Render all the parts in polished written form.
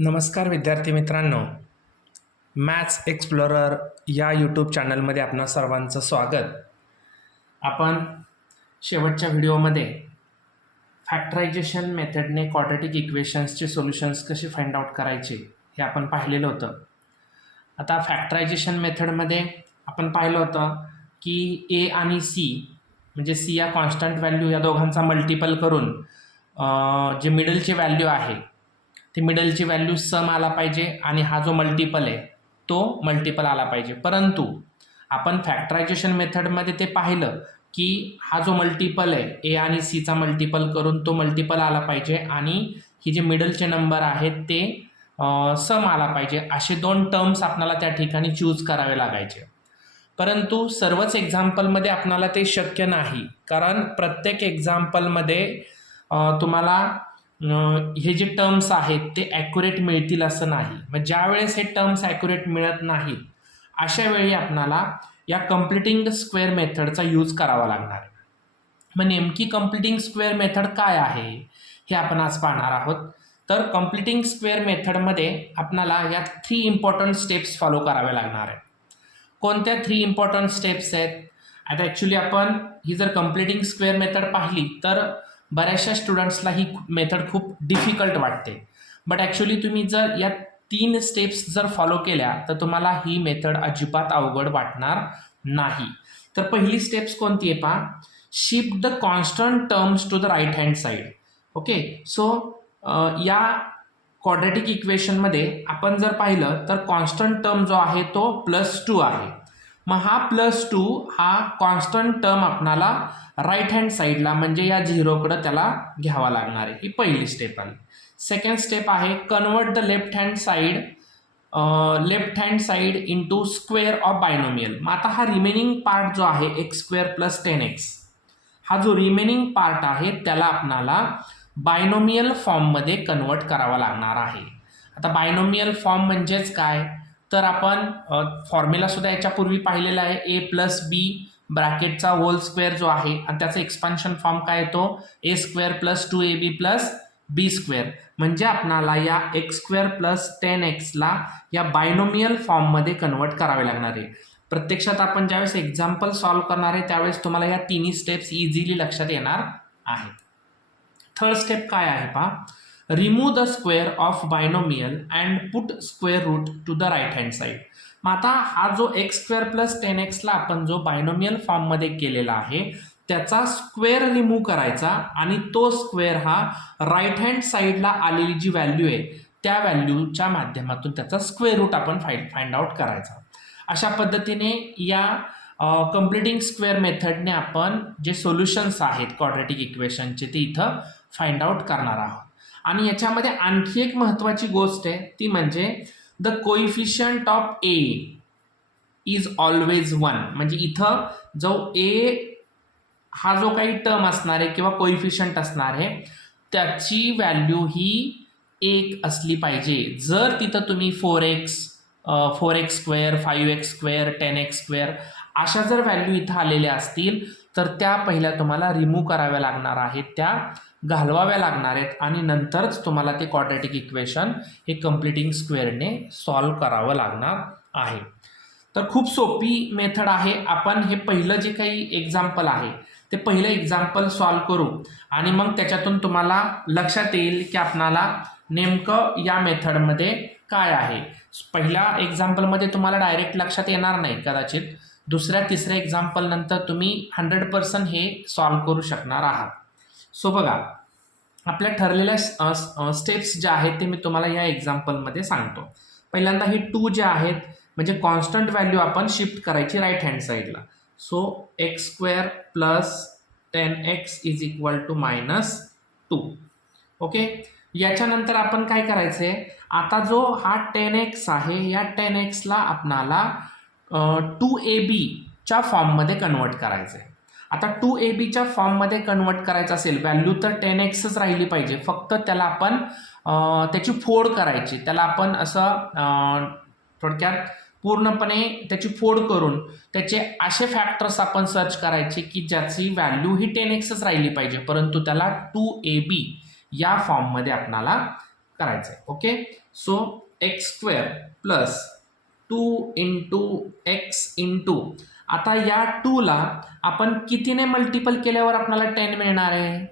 नमस्कार विद्यार्थी मित्रांनो, मॅथ्स एक्सप्लोरर या यूट्यूब चॅनलमध्ये आपणा सर्वांचं स्वागत. आपण शेवटच्या व्हिडिओमध्ये फॅक्टरायझेशन मेथडने क्वाड्रॅटिक इक्वेशन्सचे सोल्युशन्स कसे फाइंड आउट करायचे हे आपण पाहिलेलं होतं. आता फॅक्टरायझेशन मेथडमध्ये आपण पाहिलं होतं की ए आणि सी म्हणजे सी या कॉन्स्टंट व्हॅल्यू या दोघांचा मल्टिपल करून जे मिडलची व्हॅल्यू आहे ते मिडलची व्हॅल्यू सम आला पाहिजे आणि हा जो मल्टिपल आहे तो मल्टिपल आला पाहिजे. परंतु आपण फॅक्टरायझेशन मेथडमध्ये ते पाहिलं की हा जो मल्टिपल आहे ए आणि सीचा मल्टिपल करून तो मल्टिपल आला पाहिजे आणि ही जे मिडलचे नंबर आहेत ते सम आला पाहिजे. असे दोन टर्म्स आपल्याला त्या ठिकाणी चूज करावे लागायचे. परंतु सर्वच एक्झाम्पलमध्ये आपल्याला ते शक्य नाही, कारण प्रत्येक एक्झाम्पलमध्ये तुम्हाला हे जे टर्म्स आहेत ते ॲक्युरेट मिळतील असं नाही. मग ज्या वेळेस हे टर्म्स ॲक्युरेट मिळत नाहीत अशा वेळी आपल्याला या कम्प्लिटिंग स्क्वेअर मेथडचा यूज करावा लागणार. मग नेमकी कम्प्लिटिंग स्क्वेअर मेथड काय आहे हे आपण आज पाहणार आहोत. तर कम्प्लिटिंग स्क्वेअर मेथडमध्ये आपल्याला या 3 इम्पॉर्टंट स्टेप्स फॉलो करावे लागणार आहेत. कोणत्या 3 इम्पॉर्टंट स्टेप्स आहेत? आता ॲक्च्युली आपण ही जर कम्प्लिटिंग स्क्वेअर मेथड पाहिली तर बऱ्याचशा स्टुडंट्सला ही मेथड खूप डिफिकल्ट वाटते. बट ॲक्च्युली तुम्ही जर या 3 स्टेप्स जर फॉलो केल्या तर तुम्हाला ही मेथड अजिबात अवघड वाटणार नाही. तर पहिली स्टेप्स कोणती आहे पहा, shift the constant terms to the right hand side. Okay, so या क्वाड्रॅटिक इक्वेशनमध्ये आपण जर पाहिलं तर कॉन्स्टंट टर्म जो आहे तो +2 आहे. मग हा +2 हा कॉन्स्टंट टर्म आपणाला राईट हँड साईडला म्हणजे या झिरोकडं त्याला घ्यावा लागणार आहे. ही पहिली स्टेप आली. सेकंड स्टेप आहे convert the left hand side into square of binomial. मग आता हा रिमेनिंग पार्ट जो आहे x² + 10x हा जो रिमेनिंग पार्ट आहे त्याला आपणाला बायनोमियल फॉर्ममध्ये कन्वर्ट करावा लागणार आहे. आता बायनोमियल फॉर्म म्हणजेच काय, तर आपण फॉर्म्युला सुद्धा याच्यापूर्वी पाहिलेला आहे. a+b ब्रॅकेटचा होल स्क्वेअर जो आहे आणि त्याचा एक्सपान्शन फॉर्म काय येतो a² + 2ab + b². म्हणजे आपणाला या x² + 10x ला या बायनोमियल फॉर्ममध्ये कन्वर्ट करावे लागणार आहे. प्रत्यक्षात आपण ज्यावेळेस एक्झाम्पल सॉल्व्ह करणार आहे त्यावेळेस तुम्हाला या तिन्ही स्टेप्स इझिली लक्षात येणार आहेत. थर्ड स्टेप काय आहे पहा, remove the square of binomial and put square root to the right hand side. मग आता हा जो x² + 10x ला आपण जो बायनोमियल फॉर्ममध्ये केलेला आहे त्याचा स्क्वेअर रिमूव्ह करायचा आणि तो स्क्वेअर हा राईट हँड साईडला आलेली जी व्हॅल्यू आहे त्या व्हॅल्यूच्या माध्यमातून त्याचा स्क्वेअर रूट आपण फाइंड आउट करायचा. अशा पद्धतीने या कम्प्लिटिंग स्क्वेअर मेथडने आपण जे सोल्युशन्स आहेत क्वाड्रॅटिक इक्वेशनचे ते इथं फाइंड आउट करणार आहोत. आणि याच्यामध्ये आणखी एक महत्त्वाची गोष्ट आहे ती म्हणजे the coefficient of A is always 1. म्हणजे इथं जो ए हा जो काही टर्म असणार आहे किंवा कोइफिशियंट असणार आहे त्याची व्हॅल्यू ही 1 असली पाहिजे. जर तिथं तुम्ही 4x, 4x², 5x², 10x² अशा जर व्हॅल्यू इथं आलेल्या असतील तर त्या पहिल्या तुम्हाला रिमूव्ह कराव्या लागणार आहेत, त्या घालवाव्या लागणार आहेत आणि नंतरच तुम्हाला ते क्वाड्रॅटिक इक्वेशन हे कम्प्लिटिंग स्क्वेअरने सॉल्व्ह करावं लागणार आहे. तर खूप सोपी मेथड आहे. आपण हे पहिलं जे काही एक्झाम्पल आहे ते पहिलं एक्झाम्पल सॉल्व्ह करू आणि मग त्याच्यातून तुम्हाला लक्षात येईल की आपणाला नेमकं या मेथडमध्ये काय आहे. पहिल्या एक्झाम्पलमध्ये तुम्हाला डायरेक्ट लक्षात येणार नाही कदाचित, दुसऱ्या तिसऱ्या एक्झाम्पल नंतर तुम्ही 100% हे सॉल्व्ह करू शकणार आहात. सो बघा, आपल्या ठरलेल्या स्टेप्स ज्या आहेत ते मी तुम्हाला या एक्झाम्पलमध्ये सांगतो. पहिल्यांदा ही 2 जे आहेत म्हणजे कॉन्स्टंट व्हॅल्यू आपण शिफ्ट करायची राईट हँड साईडला. So x² + 10x = -2. ओके, याच्यानंतर आपण काय करायचंय, आता जो हा 10x आहे या 10x ला आपणाला 2ab च्या फॉर्ममध्ये कन्वर्ट करायचं आहे. आता 2ab च्या फॉर्ममध्ये कन्वर्ट करायचं असेल, व्हॅल्यू तर 10xच राहिली पाहिजे, फक्त त्याला आपण त्याची फोड करायची. त्याला आपण असं थोडक्यात पूर्णपणे त्याची फोड करून त्याचे असे फॅक्टर्स आपण सर्च करायचे की ज्याची व्हॅल्यू ही 10xच राहिली पाहिजे परंतु त्याला 2ab या फॉर्ममध्ये आपणाला करायचं आहे. Okay, so x square plus 2 into x into, आता या 2 ला आपण कितीने मल्टिपल केल्यावर आपल्याला 10 मिळणार आहे,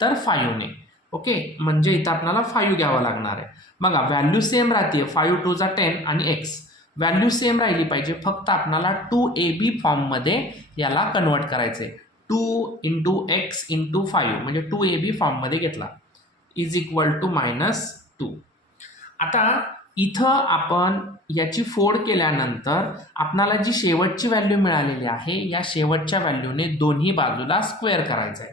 तर 5 ने. ओके, म्हणजे इथं आपल्याला 5 घ्यावं लागणार आहे. बघा व्हॅल्यू सेम राहते, 5 2 जा 10 आणि एक्स व्हॅल्यू सेम राहिली पाहिजे, फक्त आपल्याला 2ab फॉर्ममध्ये याला कन्वर्ट करायचं आहे. 2 इंटू एक्स इंटू 5 म्हणजे 2ab फॉर्ममध्ये घेतला इज इक्वल टू -2. आता इथं आपण याची फोड केल्यानंतर आपल्याला जी शेवटची व्हॅल्यू मिळालेली आहे, या शेवटच्या व्हॅल्यूने दोन्ही बाजूला स्क्वेअर करायचं आहे.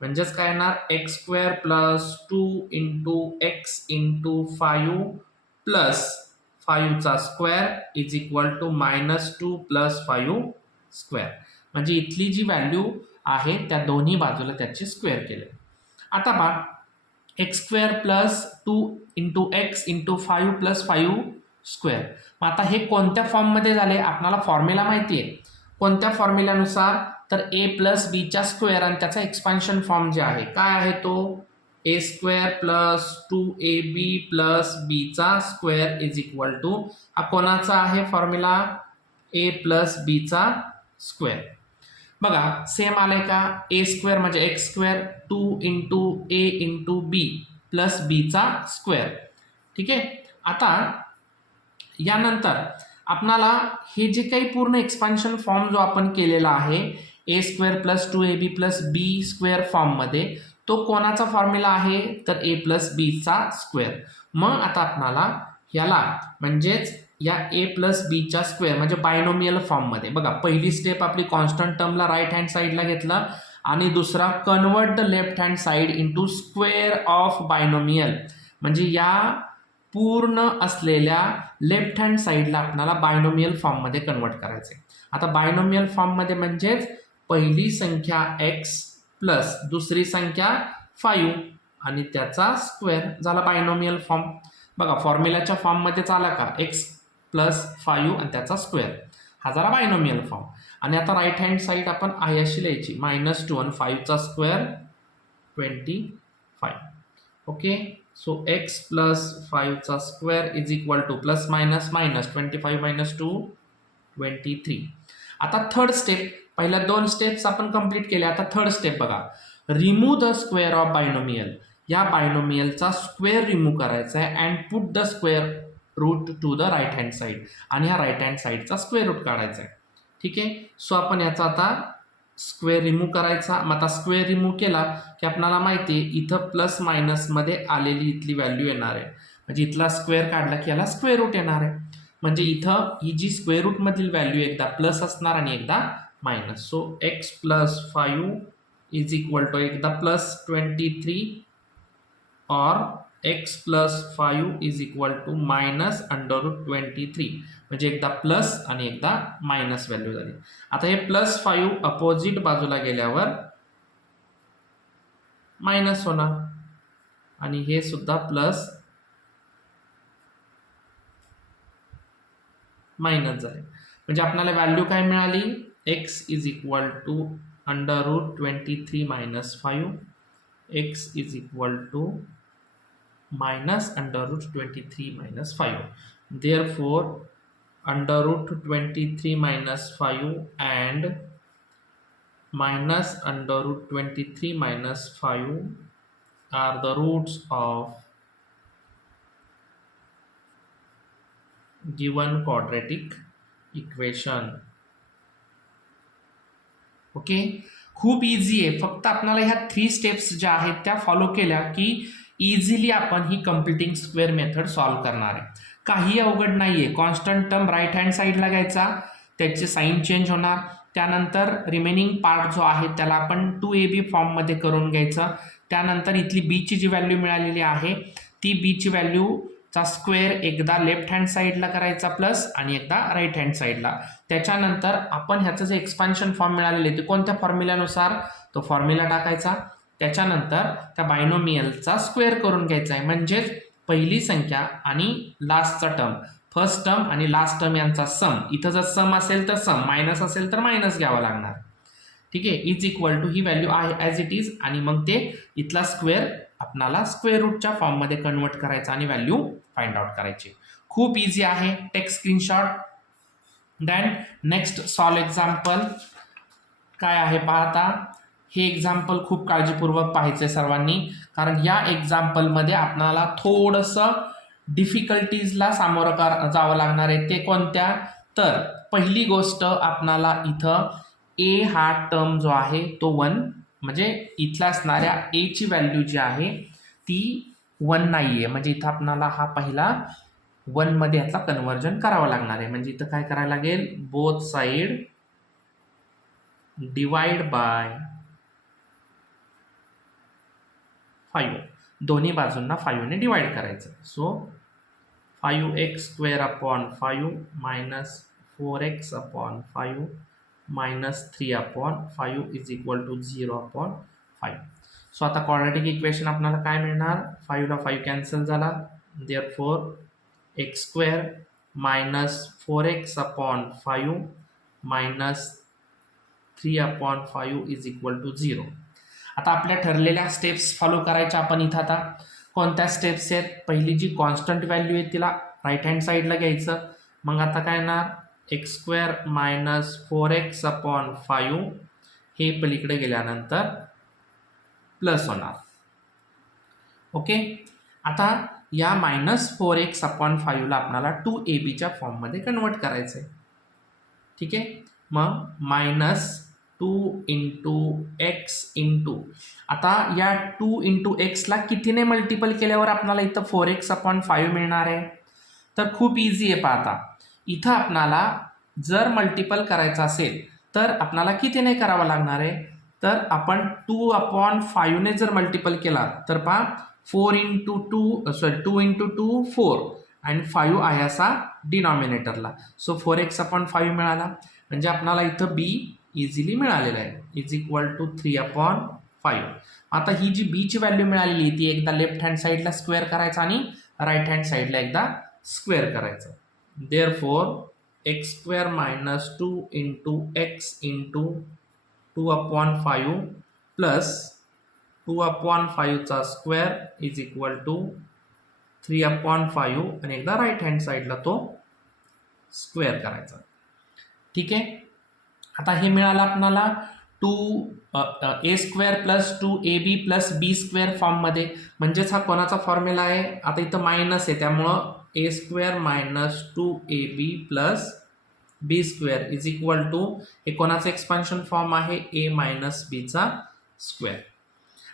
म्हणजेच काय येणार, x square plus 2 into x into 5 plus 5चा square is equal to -2 plus 5 square. म्हणजे इथली जी व्हॅल्यू आहे त्या दोन्ही बाजूला त्याची स्क्वेअर केले. आता पहा, x square plus 2 into x into 5 plus 5 square. मग आता हे कोणत्या फॉर्ममध्ये झाले, आपल्याला फॉर्म्युला माहिती आहे. कोणत्या फॉर्म्युल्यानुसार, तर ए प्लस बीच्या स्क्वेअर आणि त्याचा एक्सपान्शन फॉर्म जे आहे काय आहे तो ए स्क्वेअर प्लस 2ab प्लस बीचा स्क्वेअर इज इक्वल टू, हा कोणाचा आहे फॉर्म्युला, ए प्लस बीचा स्क्वेअर. बघा सेम आलाय का, ए स्क्वेअर म्हणजे एक्स स्क्वेअर 2 इंटू ए इंटू बी प्लस बीचा स्क्वेअर. ठीक आहे, आता यानंतर आपणाला हे जे काही पूर्ण एक्सपान्शन फॉर्म जो आपण केलेला आहे ए स्क्वेअर प्लस 2ab प्लस बी स्क्वेअर फॉर्ममध्ये, तो कोणाचा फॉर्म्युला आहे, तर ए प्लस बीचा स्क्वेअर. मग आता आपणाला याला म्हणजेच या ए प्लस बीच्या स्क्वेअर म्हणजे बायनोमियल फॉर्ममध्ये, बघा पहिली स्टेप आपली कॉन्स्टंट टर्मला राईट हँड साईडला घेतलं आणि दुसरा convert the left hand side into square of binomial, म्हणजे या पूर्ण असलेल्या लेफ्ट हँड साईडला आपल्याला बायनोमियल फॉर्ममध्ये कन्वर्ट करायचे. आता बायनोमियल फॉर्ममध्ये म्हणजेच पहिली संख्या x प्लस दुसरी संख्या 5 आणि त्याचा स्क्वेअर झाला बायनोमियल फॉर्म. बघा फॉर्म्युलाच्या फॉर्ममध्येच आला का, x प्लस 5 आणि त्याचा स्क्वेअर, हा झाला बायनोमियल फॉर्म. आणि आता राईट हँड साईड आपण आहे अशी लिहायची, -2 आणि 5चा square 25. Okay, so x plus 5चा square is equal to plus minus minus 25 minus 2 23. आता थर्ड स्टेप, पहिल्या 2 स्टेप्स आपण कंप्लीट केल्या. आता थर्ड स्टेप बघा, remove the square of binomial, या बायनोमियलचा स्क्वेअर रिमूव्ह करायचा आहे and put the square root to the right hand side, आणि ह्या राईट हँड साईडचा स्क्वेअर रूट काढायचा आहे. ठीक आहे, सो आपण याचा आता स्क्वेअर रिमूव्ह करायचा. मग आता स्क्वेअर रिमूव्ह केला की आपल्याला माहिती आहे इथं प्लस मायनसमध्ये आलेली इथली व्हॅल्यू येणार आहे, म्हणजे इथला स्क्वेअर काढला की याला स्क्वेअर रूट येणार आहे. म्हणजे इथं ही जी स्क्वेअर रूटमधील व्हॅल्यू एकदा प्लस असणार आणि एकदा minus. So x plus 5 is equal to एकदा प्लस 23 और x plus 5 is equal to minus √23, म्हणजे एकदा प्लस आणि एकदा मायनस व्हॅल्यू झाली. आता हे प्लस 5 अपोजिट बाजूला गेल्यावर मायनस होणार आणि हे सुद्धा प्लस मायनस झाले. म्हणजे आपल्याला व्हॅल्यू काय मिळाली, x is equal to √23 minus 5, x is equal to minus √23 minus 5. Therefore, √23 minus 5 and minus √23 minus 5 are the roots of given quadratic equation. Okay, खूप इझी आहे. फक्त आपल्याला ह्या 3 स्टेप्स ज्या आहेत त्या फॉलो केल्या की इझिली आपण ही कम्प्युटिंग स्क्वेअर मेथड सॉल्व्ह करणार आहे. काही अवघड नाही आहे. कॉन्स्टंट टर्म राईट हँड साईडला घ्यायचा, त्याचे साईन चेंज होणार, त्यानंतर रिमेनिंग पार्ट जो आहे त्याला आपण 2ab फॉर्ममध्ये करून घ्यायचं. त्यानंतर इथली बीची जी व्हॅल्यू मिळालेली आहे ती बीची व्हॅल्यूचा स्क्वेअर एकदा लेफ्ट हँड साईडला करायचा प्लस आणि एकदा राईट हँड साईडला. त्याच्यानंतर आपण ह्याचं जे एक्सपान्शन फॉर्म मिळालेले ते कोणत्या फॉर्म्युल्यानुसार, तो फॉर्म्युला टाकायचा. त्याच्यानंतर त्या बायनोमियलचा स्क्वेअर करून घ्यायचा आहे, म्हणजेच पहिली संख्या आणि लास्टचा टर्म, फर्स्ट टर्म आणि लास्ट टर्म यांचा सम. इथं जर सम असेल तर सम, मायनस असेल तर मायनस घ्यावा लागणार. ठीक आहे, इज इक्वल टू ही व्हॅल्यू आहे ॲज इट इज आणि मग ते इथला स्क्वेअर आपणाला स्क्वेअर रूटच्या फॉर्ममध्ये कन्वर्ट करायचं आणि व्हॅल्यू फाइंड आउट करायची. खूप इझी आहे. Take screenshot. Then next solve example काय आहे पाहता. हे एक्झाम्पल खूप काळजीपूर्वक पाहायचं आहे सर्वांनी, कारण या एक्झाम्पलमध्ये आपणाला थोडंसं डिफिकल्टीजला सामोरं जावं लागणार आहे. ते कोणत्या? तर पहिली गोष्ट आपणाला इथं ए हा टर्म जो आहे तो 1, म्हणजे इथल्या असणाऱ्या ए ची व्हॅल्यू जी आहे ती 1 नाही आहे, म्हणजे इथं आपणाला हा पहिला 1 मध्ये यातला कन्व्हर्जन करावं लागणार आहे. म्हणजे इथं काय करायला लागेल, बोथ साइड डिवाइड बाय 5, दोन्ही बाजूंना 5 ने डिवाइड करायचं. So 5x² upon 5 minus 4x upon 5 minus 3 upon 5 is equal to 0 upon 5. So आता क्वाड्रॅटिक इक्वेशन आपल्याला काय मिळणार, 5 ला 5 कॅन्सल झाला, therefore x² minus 4x upon 5 minus 3 upon 5 is equal to 0. आता आपल्या ठरलेल्या स्टेप्स फॉलो करायच्या आपण इथं. आता कोणत्या स्टेप्स आहेत, पहिली जी कॉन्स्टंट व्हॅल्यू आहे तिला राईट हँड साईडला घ्यायचं. मग आता काय येणार, x² मायनस 4x अपॉन 5 हे पलीकडे गेल्यानंतर प्लस होणार. ओके. आता या मायनस 4x अपॉन 5 ला आपल्याला 2ab फॉर्ममध्ये कन्वर्ट करायचं आहे. ठीक आहे. मग मायनस 2 इंटू एक्स इंटू, आता या 2 इंटू एक्सला कितीने मल्टिपल केल्यावर आपल्याला इथं 4x अपॉन 5 मिळणार आहे. तर खूप इझी आहे. पाहता इथं आपणाला जर मल्टिपल करायचं असेल तर आपणाला कितीने करावं लागणार आहे, तर आपण 2 अपॉन 5 ने जर मल्टिपल केला तर पहा 2 इंटू 2 4 आणि 5 आहे असा डिनॉमिनेटरला. सो 4x अपॉन 5 मिळाला, म्हणजे आपल्याला इथं बी इझिली मिळालेलं आहे, इज इक्वल टू 3 अपॉन 5. आता ही जी बी ची व्हॅल्यू मिळालेली आहे ती एकदा लेफ्ट हँड साईडला स्क्वेअर करायचं आणि राईट हँड साईडला एकदा स्क्वेअर करायचं. Therefore x² minus 2 into x into 2 upon 5 plus 2 upon 5चा square is equal to 3 upon 5 आणि एकदा राईट हँड साईडला तो स्क्वेअर करायचा. ठीक आहे. आता हे मिळालं आपल्याला 2a² plus 2ab plus b² फॉर्ममध्ये, म्हणजेच हा कोणाचा फॉर्म्युला आहे, आता इथं मायनस आहे त्यामुळं a² minus 2ab plus b² is equal to, हे कोणाचं एक्सपान्शन फॉर्म आहे, a मायनस बीचा स्क्वेअर.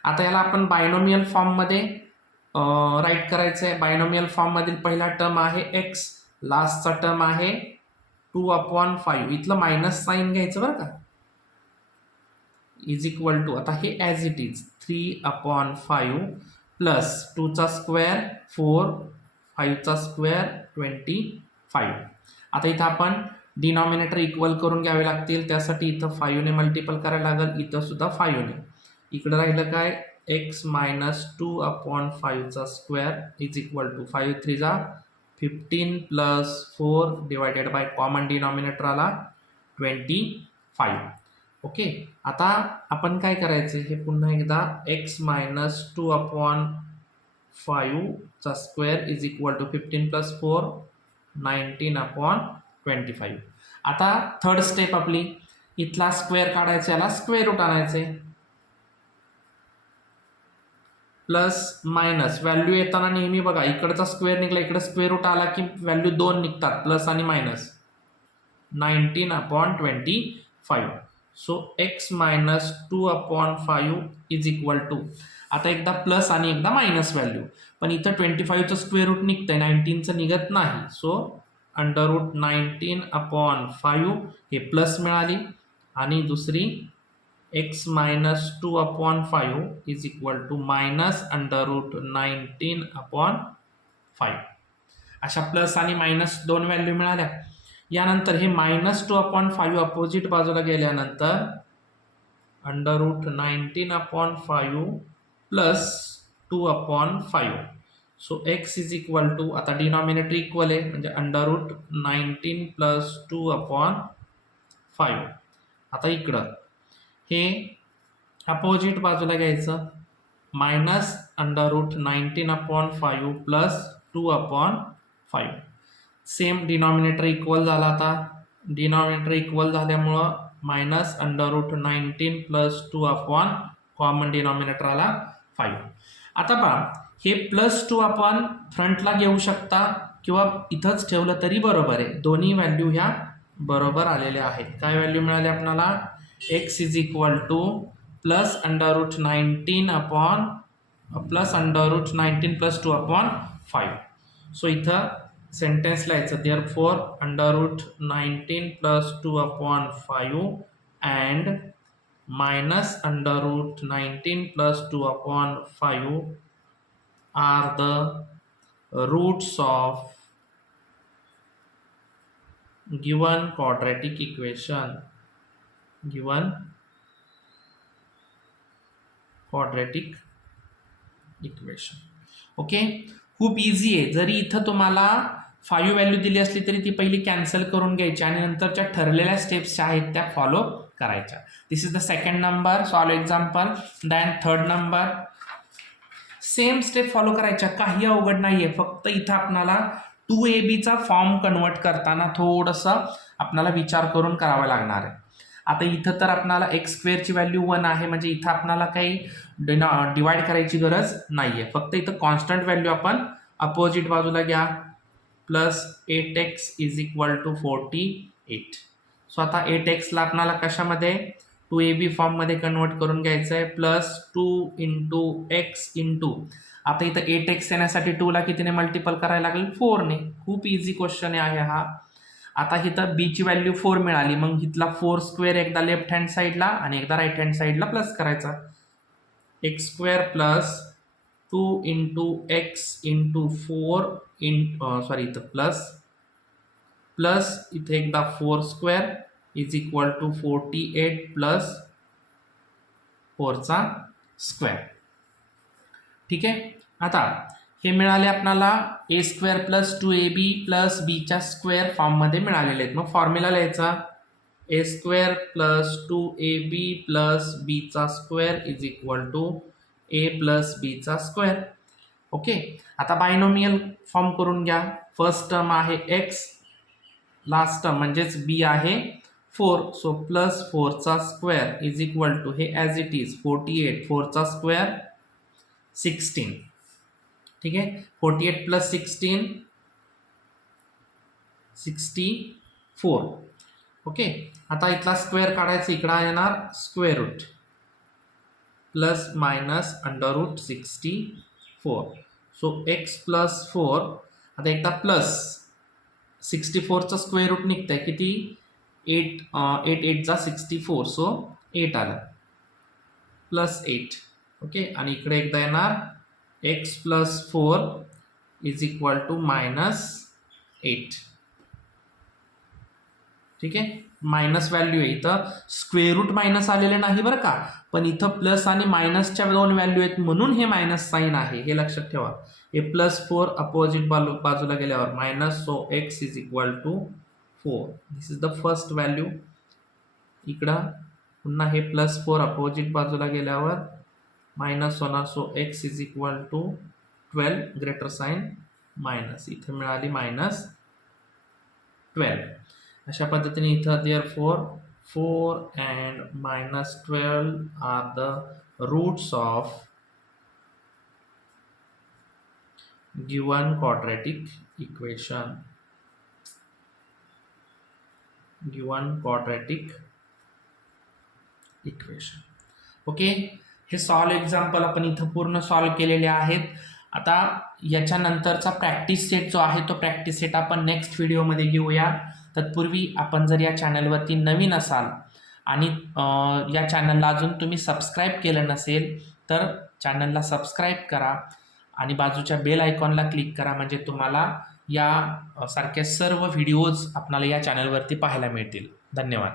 आता याला आपण बायनोमियल फॉर्ममध्ये राईट करायचं आहे. बायनोमियल फॉर्ममधील पहिला टर्म आहे x, लास्टचा टर्म आहे 2 अपॉन 5, इथलं मायनस साईन घ्यायचं बरं का, इज इक्वल टू, आता हे as it is 3 upon 5 plus 2चा स्क्वेअर 4, 5चा स्क्वेअर 25. आता इथं आपण डिनॉमिनेटर इक्वल करून घ्यावे लागतील, त्यासाठी इथं 5 ने मल्टिपल करायला लागेल, इथं सुद्धा 5 ने. इकडं राहिलं काय, x मायनस 2 अपॉन 5चा स्क्वेअर इज इक्वल टू 5 3 जा 15 plus 4 divided by common denominator आला 25. ओके. आता आपण काय करायचं, हे पुन्हा एकदा x मायनस 2 अपॉन 5चा square is equal to 15 plus 4 19 upon 25. आता थर्ड स्टेप आपली, इथला स्क्वेअर काढायचा, याला स्क्वेअर रूट आणायचे, प्लस मायनस व्हॅल्यू येताना नेहमी बघा इकडचा स्क्वेअर निघाला, इकडे स्क्वेअर रूट आला की व्हॅल्यू 2 निघतात, प्लस आणि minus 19 upon 25. So x minus 2 upon 5 is equal to, आता एकदा प्लस आणि एकदा मायनस व्हॅल्यू, पण इथं 25चं स्क्वेअर रूट निघतंय, 19चं निघत नाही. सो अंडर रूट 19 अपॉन 5 हे प्लस मिळाली, आणि दुसरी x minus 2 upon 5 is equal to minus under root 19 upon 5. अशा प्लस आणि मायनस दोन व्हॅल्यू मिळाल्या. यानंतर हे मायनस 2 अपॉन 5 अपोजिट बाजूला गेल्यानंतर under root 19 upon 5 plus 2 upon 5. So x is equal to, आता डिनॉमिनेटर इक्वल आहे म्हणजे अंडर रूट 19 प्लस 2 अपॉन 5. आता इकडं हे अपोजिट बाजूला घ्यायचं, minus √19/5 plus 2/5. Same denominator equal झाला. आता डिनॉमिनेटर इक्वल झाल्यामुळं -√19 प्लस 2 कॉमन डिनॉमिनेटर आला 5. आता पहा, हे +2 आपण फ्रंटला घेऊ शकता किंवा इथंच ठेवलं तरी बरोबर आहे. दोन्ही व्हॅल्यू ह्या बरोबर आलेल्या आहेत. काय व्हॅल्यू मिळाली आपल्याला? x is equal to +√19 plus 2/5. So इथं सेंटेन्स लिहायचं, therefore √19 plus 2/5 and -√19 plus 2/5 are the roots of given quadratic equation. Okay, खूप इझी आहे. जरी इथं तुम्हाला 5 व्हॅल्यू दिली असली तरी ती पहिली कॅन्सल करून घ्यायची आणि नंतरच्या ठरलेल्या स्टेप्स ज्या आहेत त्या फॉलो करायच्या. This is the second number solve example. Then third number, same step follow करायच्या, काही अवघड नाहीये. फक्त इथं आपल्याला 2ab फॉर्म कन्वर्ट करताना थोडंसं आपल्याला विचार करून करावा लागणार आहे. आता इथं तर आपल्याला x² ची व्हॅल्यू 1 आहे, म्हणजे इथं आपल्याला काही डिवाइड करायची गरज नाहीये. फक्त इथं कॉन्स्टंट व्हॅल्यू आपण अपोजिट बाजूला घ्या. Plus 8x is equal to 48. So आता 8x ला आपल्याला कशामध्ये 2ab फॉर्ममध्ये कन्वर्ट करून घ्यायचं आहे. प्लस 2 इंटू x इंटू, आता इथं 8x येण्यासाठी 2 ला कितीने मल्टिपल करायला लागेल? 4 ने. खूप इझी क्वेश्चन आहे हा. आता इथं b ची व्हॅल्यू 4 मिळाली, मग इथला 4² एकदा लेफ्ट हँड साईडला आणि एकदा राईट हँड साईडला प्लस करायचा. x² plus 2 into x into 4 इथं प्लस इथे एकदा 4² इज इक्वल टू 48 प्लस 4². ठीक आहे. आता हे मिळाले आपल्याला a² plus 2ab plus bच्या square फॉर्ममध्ये मिळालेले आहेत. मग फॉर्म्युला लिहायचा, a² plus 2ab plus b² is equal to a plus b². Okay, आता बायनोमियल फॉर्म करून घ्या. फर्स्ट टर्म आहे x, लास्ट टर्म म्हणजेच b आहे 4. So plus 4² is equal to, हे ॲज इट इज 48 4² 16. ठीक आहे, 48 प्लस 16 64. ओके, आता इथला स्क्वेअर काढायचा, इकडा येणार square root plus minus √64. So x plus 4, आता एकदा प्लस 64चं स्क्वेअर रूट निघतंय किती? 8 8 जा 64. सो 8 आलं प्लस 8. ओके, आणि इकडे एकदा येणार x plus 4 is equal to -8. ठीक आहे, मायनस व्हॅल्यू आहे इथं, स्क्वेअर रूट मायनस आलेले नाही बरं का, पण इथं प्लस आणि मायनसच्या 2 व्हॅल्यू आहेत म्हणून हे मायनस साईन आहे, हे लक्षात ठेवा. हे +4 अपोजिट बाजूला गेल्यावर minus, so x is equal to 4. This is the first value. इकडं पुन्हा हे +4 अपोजिट बाजूला गेल्यावर मायनस होणार, so x is equal to 12 greater sign minus, इथे मिळाली -12. अशा पद्धतीने इथं therefore 4 and -12 are the roots of given quadratic equation. Okay, हे सॉल्व एक्झाम्पल आपण इथं पूर्ण सॉल्व केलेले आहेत. आता याच्यानंतरचा प्रॅक्टिस सेट जो आहे तो प्रॅक्टिस सेट आपण नेक्स्ट व्हिडिओमध्ये घेऊया. तत्पूर्वी आपण जर या चॅनलवरती नवीन असाल आणि या चॅनलला अजून तुम्ही सबस्क्राईब केलं नसेल तर चॅनलला सबस्क्राईब करा आणि बाजूच्या बेल आयकॉनला क्लिक करा, म्हणजे तुम्हाला या सारख्या सर्व व्हिडिओज आपल्याला या चॅनलवरती पाहायला मिळतील. धन्यवाद.